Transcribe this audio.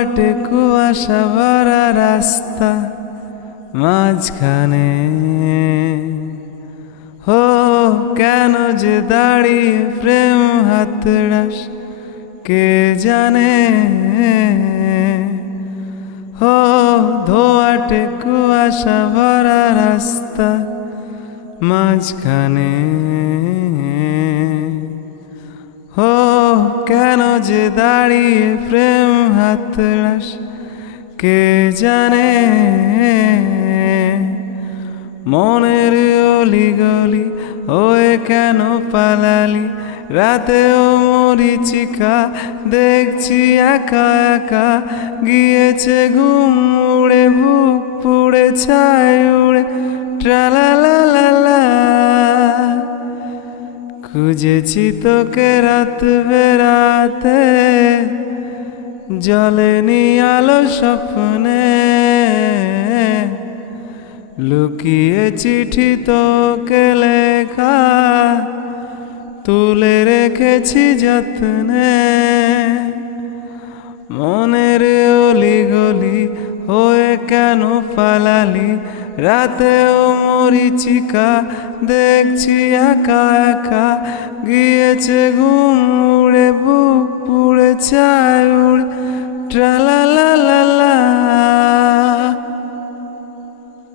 ধোয়াটে কুয়াশা ভরা রাস্তা মাঝখানে হো কেন যে দাঁড়িয়ে প্রেম হাতড়াস কে জানে হো ধোয়াটে কুয়াশা ভরা রাস্তা মাঝখানে হো কেন যে দাঁড়িয়ে প্রেম হাতড়াস কে জানে মনের অলি গলি ওয়ে কেন পালালি রাতেও মরিচিকা দেখছি একা একা গিয়েছে ঘুম উড়ে বুক পুড়ে ছায় উড়ে ট্রালালালা খুঁজেছি তোকে রাত বেরাতে জ্বলেনি আলো স্বপ্নে লুকিয়ে চিঠি তোকে লেখা তুলে রেখেছি যত্নে মনের অলি গলি হয়ে কেন পালালি রাতেও মরিচিকা দেখছি একা একা গিয়েছে ঘুম উড়ে বুক পুড়ে ছায় উড়ে ট্রালালালা